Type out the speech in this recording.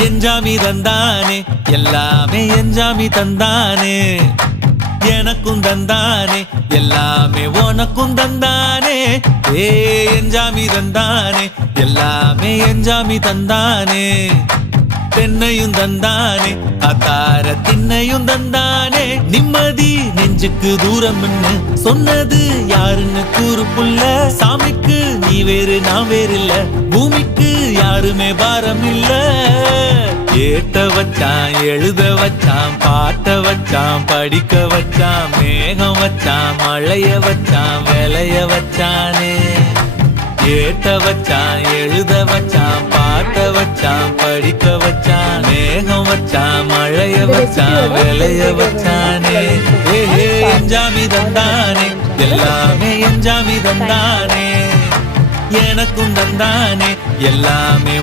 எஞ்சாமி தந்தானே எல்லாமே எஞ்சாமி தந்தானே எனக்கும் தந்தானே எல்லாமே உனக்கும் தந்தானே ஏ எஞ்சாமி தந்தானே எல்லாமே எஞ்சாமி தந்தானே தென்னையும் தந்தானே அத்தார திண்ணையும் தந்தானே நிம்மதி நெஞ்சுக்கு தூரம் சொன்னது யாருன்னு கூறு புள்ள சாமிக்கு நீ வேறு நான் வேறு இல்ல பூமிக்கு யாருமே பாரம் இல்ல ஏத்த வச்சான் எழுத வச்சான் பாட்ட வச்சான் படிக்க வச்சான் மேகம் வச்சான் மழைய வச்சான் விளைய வச்சானே ஏத்த வச்சான் எழுத வச்சான் பாட்ட வச்சான் படிக்க வச்சான் மேகம் வச்சான் மழைய வச்சான் விளைய வச்சானே எஞ்சாமி தந்தானே எல்லாமே எஞ்சாமி தந்தானே எனக்கும் தந்தானே எல்லாமே